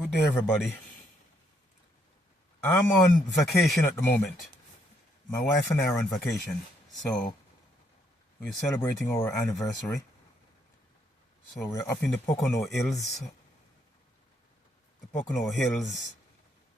Good day, everybody. I'm on vacation at the moment. My wife and I are on vacation, so we're celebrating our anniversary. So we're up in the Pocono Hills,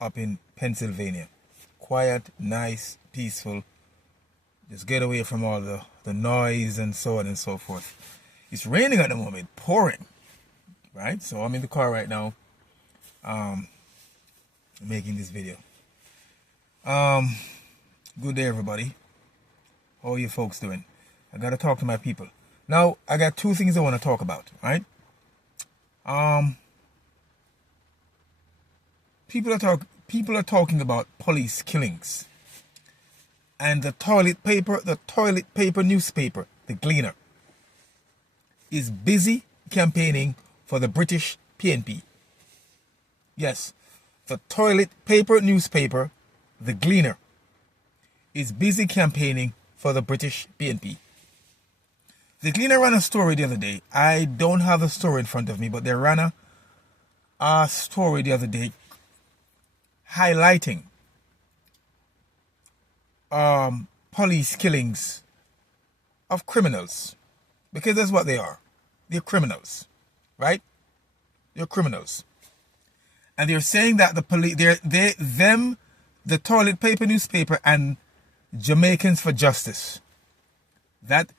up in Pennsylvania. Quiet, nice, peaceful. Just get away from all the noise and so on and so forth. It's raining at the moment, pouring, right? So I'm in the car right now, making this video. Good day, everybody. How are you folks doing? I gotta talk to my people. Now, I got two things I want to talk about, right? People are talking about police killings. And the toilet paper newspaper, the Gleaner, is busy campaigning for the British PNP. Yes, the toilet paper newspaper, the Gleaner, is busy campaigning for the British PNP. The Gleaner ran a story the other day. I don't have the story in front of me, but they ran a story the other day highlighting police killings of criminals, because that's what they are. They're criminals, right? They're criminals, and they're saying that the police, the toilet paper newspaper, and Jamaicans for Justice, that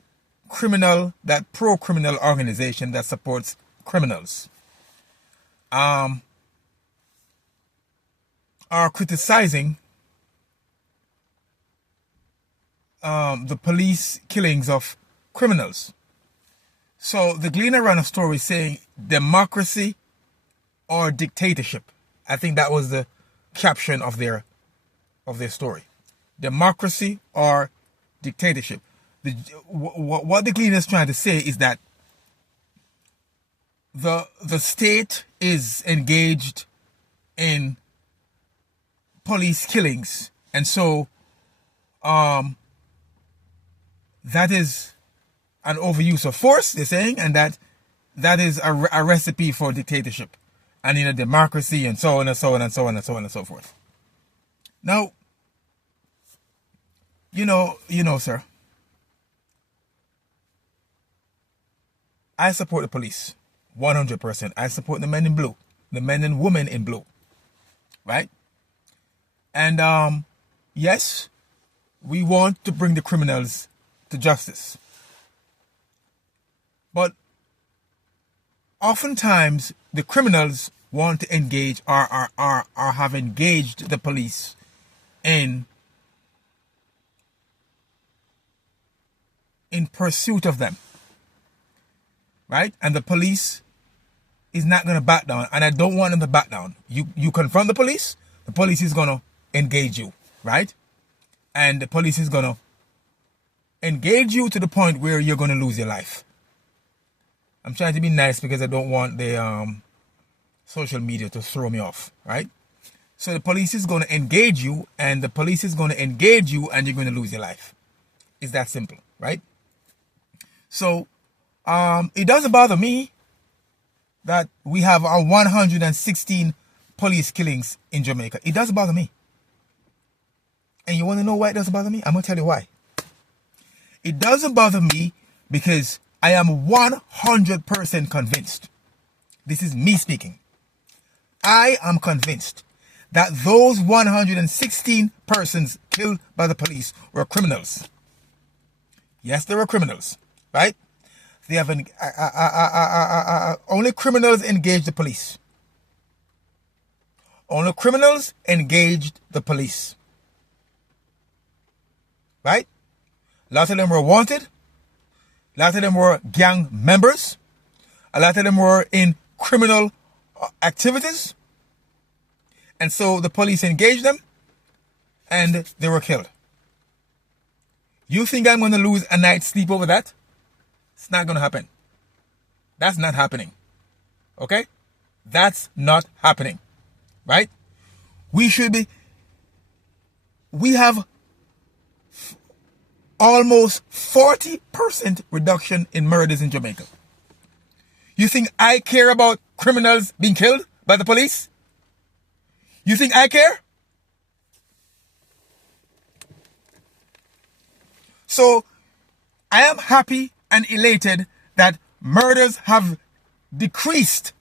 pro-criminal organization that supports criminals, are criticizing the police killings of criminals. So the Gleaner ran a story saying democracy or dictatorship. I think that was the caption of their story. Democracy or dictatorship. What the Gleaner is trying to say is that the state is engaged in police killings, and so that is an overuse of force, they're saying, and that is a recipe for dictatorship and in a democracy, and so on and so on and so on and so on and so forth. Now, you know, sir, I support the police 100%. I support the men in blue, the men and women in blue, right? And yes, we want to bring the criminals to justice. But oftentimes the criminals want to engage or have engaged the police in pursuit of them, right? And the police is not going to back down, and I don't want them to back down. You confront the police is going to engage you, right? And the police is going to engage you to the point where you're going to lose your life. I'm trying to be nice because I don't want the social media to throw me off, right? So the police is going to engage you, and the police is going to engage you, and you're going to lose your life. It's that simple, right? So it doesn't bother me that we have our 116 police killings in Jamaica. It doesn't bother me. And you want to know why it doesn't bother me? I'm going to tell you why. It doesn't bother me because I am 100% convinced. This is me speaking. I am convinced that those 116 persons killed by the police were criminals. Yes, they were criminals, right? They have only criminals engaged the police. Only criminals engaged the police. Right? A lot of them were wanted. A lot of them were gang members. A lot of them were in criminal activities. And so the police engaged them and they were killed. You think I'm going to lose a night's sleep over that? It's not going to happen. That's not happening. Okay? That's not happening. Right? We have almost 40% reduction in murders in Jamaica. You think I care about criminals being killed by the police? You think I care? So I am happy and elated that murders have decreased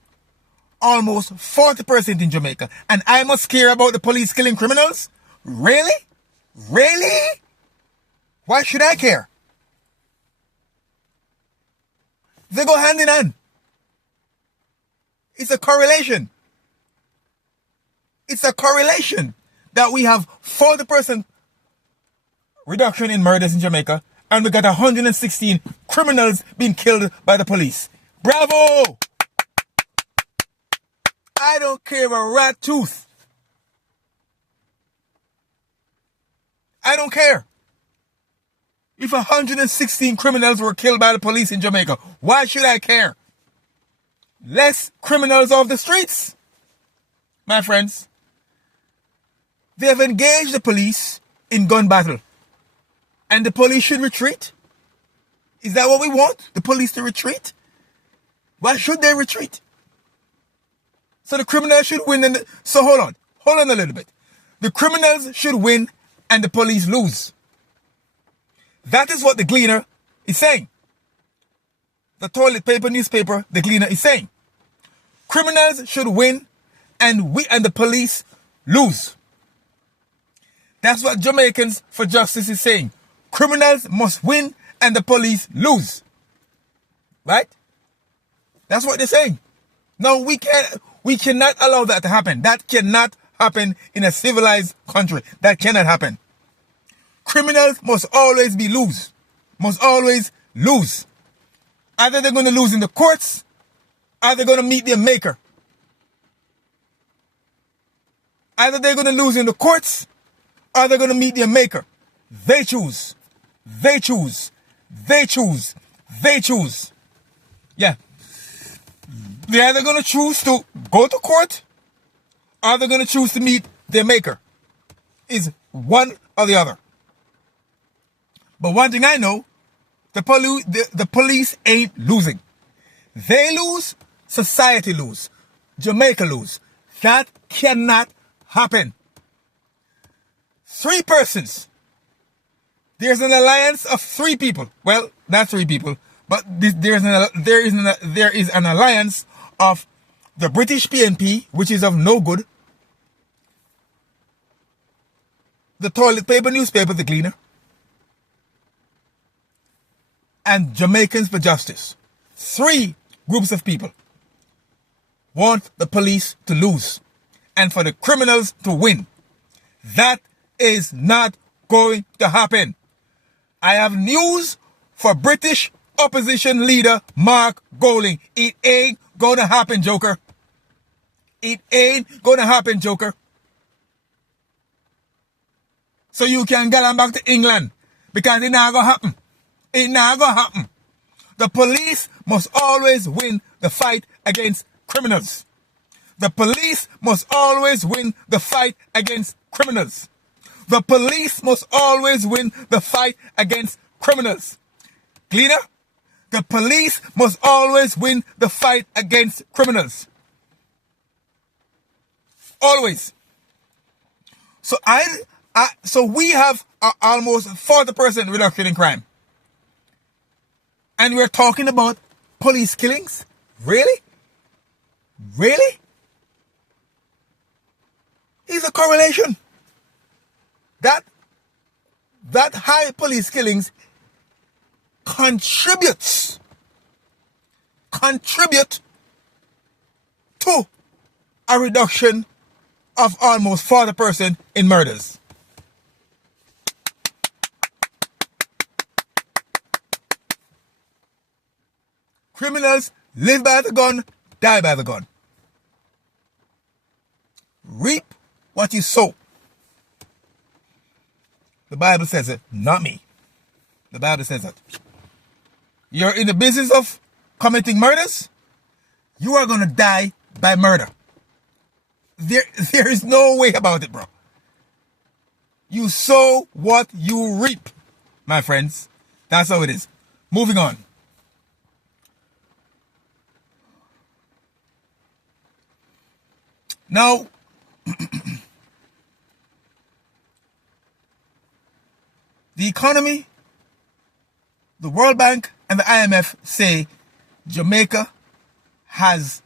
almost 40% in Jamaica. And I must care about the police killing criminals? Really? Really? Why should I care? They go hand in hand. It's a correlation. It's a correlation that we have 40% reduction in murders in Jamaica, and we got 116 criminals being killed by the police. Bravo! I don't care a rat tooth. I don't care. If 116 criminals were killed by the police in Jamaica, why should I care? Less criminals off the streets. My friends, they have engaged the police in gun battle. And the police should retreat? Is that what we want? The police to retreat? Why should they retreat? So the criminals should win. So hold on a little bit. The criminals should win and the police lose. That is what the Gleaner is saying. The toilet paper newspaper, the Gleaner, is saying. Criminals should win and the police lose. That's what Jamaicans for Justice is saying. Criminals must win and the police lose. Right? That's what they're saying. No, we cannot allow that to happen. That cannot happen in a civilized country. That cannot happen. Criminals must always lose. Must always lose. Either they're going to lose in the courts, or they're going to meet their maker. Either they're going to lose in the courts, or they're going to meet their maker. They choose. They choose. They choose. They choose. Yeah. They're either going to choose to go to court, or they're going to choose to meet their maker. It's one or the other. But one thing I know, the police ain't losing. They lose, society lose, Jamaica lose. That cannot happen. 3 persons. There's an alliance of 3 people. Well, not 3 people, but there is an alliance of the British PNP, which is of no good, the toilet paper newspaper, the Gleaner, and Jamaicans for Justice. 3 groups of people want the police to lose and for the criminals to win. That is not going to happen. I have news for British opposition leader Mark Golding. It ain't gonna happen, Joker. It ain't gonna happen, Joker. So you can get them back to England, because it not gonna happen. It not gonna happen. The police must always win the fight against criminals. The police must always win the fight against criminals. The police must always win the fight against criminals. Gleaner, the police must always win the fight against criminals. Always. So so we have almost 40% reduction in crime. And we're talking about police killings? Really? Really? It's a correlation. That high police killings contribute to a reduction of almost 40% in murders. Criminals live by the gun, die by the gun. Reap what you sow. The Bible says it, not me. The Bible says it. You're in the business of committing murders, you are going to die by murder. There is no way about it, bro. You sow what you reap, my friends. That's how it is. Moving on. Now, economy, the World Bank and the IMF say Jamaica is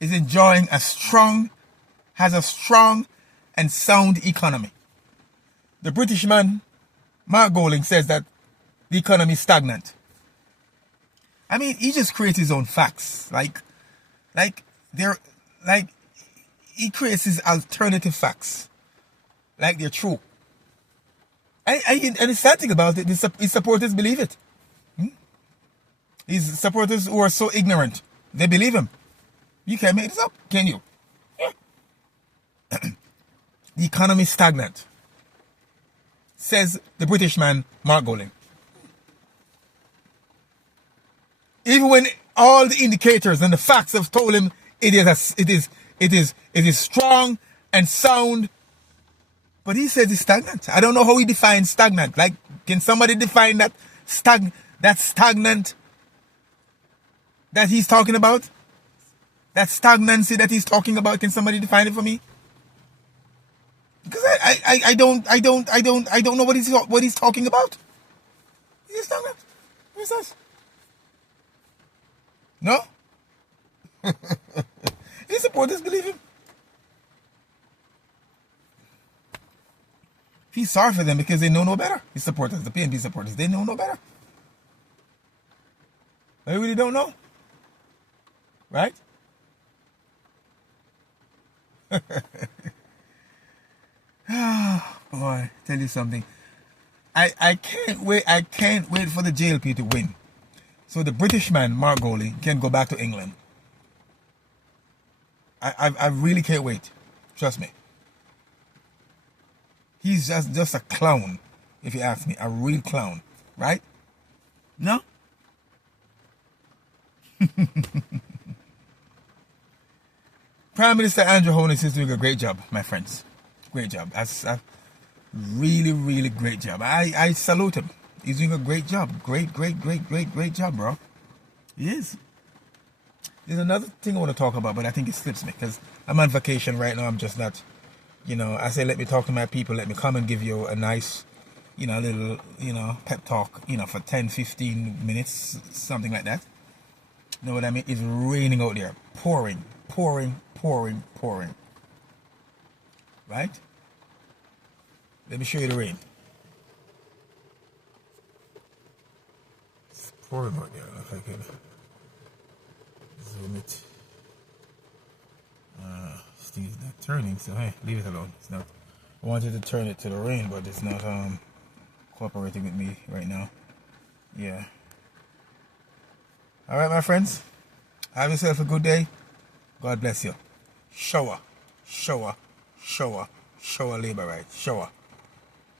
enjoying a strong and sound economy. The British man, Mark Golding, says that the economy is stagnant. I mean, he just creates his own facts. He creates his alternative facts. Like they're true. And the sad thing about it, his supporters believe it. His supporters who are so ignorant, they believe him. You can't make this up, can you? The economy is stagnant, says the British man, Mark Golding. Even when all the indicators and the facts have told him it is strong and sound, but he says it's stagnant. I don't know how he defines stagnant. Like, can somebody define that stagnant that he's talking about? That stagnancy that he's talking about, can somebody define it for me? Because I don't know what he's talking about. Is it stagnant? What is that? No? His supporters believe him. He's sorry for them because they know no better. His supporters, the PNP supporters, they know no better. They really don't know. Right? Oh, boy, tell you something. I can't wait for the JLP to win. So the British man, Mark Golding, can go back to England. I really can't wait. Trust me. He's just a clown, if you ask me. A real clown. Right? No? Prime Minister Andrew Holness is doing a great job, my friends. Great job. That's a really, really great job. I salute him. He's doing a great job. Great job, bro. He is. There's another thing I want to talk about, but I think it slips me because I'm on vacation right now. I'm just not, I say let me talk to my people. Let me come and give you a nice, little, pep talk, for 10, 15 minutes, something like that. You know what I mean? It's raining out there. Pouring. Right? Let me show you the rain. It's pouring out there. If I can zoom it. This thing is not turning, so hey, leave it alone. It's not. I wanted to turn it to the rain, but it's not cooperating with me right now. Yeah. Alright, my friends. Have yourself a good day. God bless you. Shower labor right. Shower.